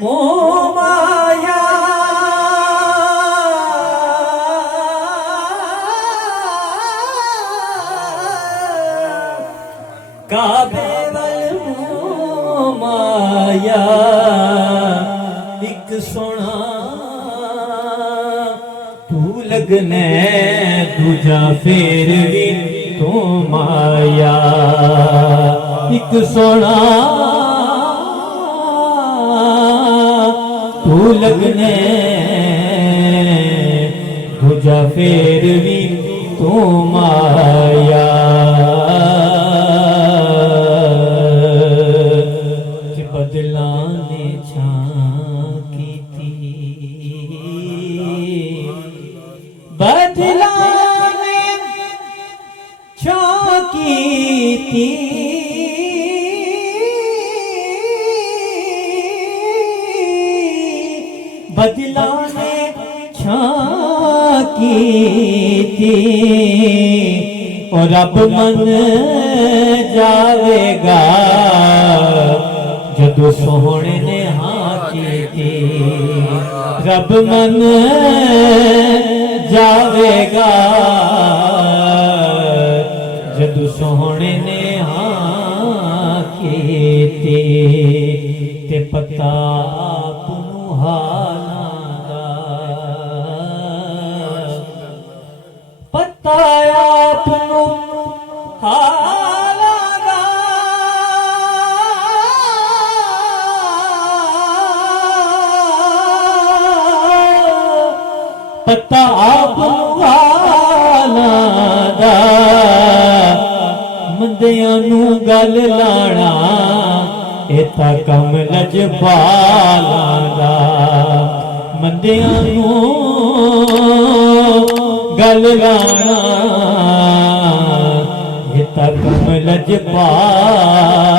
मोह माया काबे वल मोह माया एक सोना तू लगने दूजा फेर भी तू माया एक सोना तू लगने दूजा फेर भी तू माया कि बदला ने झांकी थी बदला ने झांकी थी बदला ने झांकी थी और अब मन जावेगा जदों सोहणे ने हाकी थी रब मन जावेगा जदों सोहणे ने हाकी थी ते पता आपनू हालां दा पता आपनू हालां दा पता आपनू हालां दा मंदियां नू गल लाना इता कम लजपालां दा मंदियां नू गल लाना इता कम लजपालां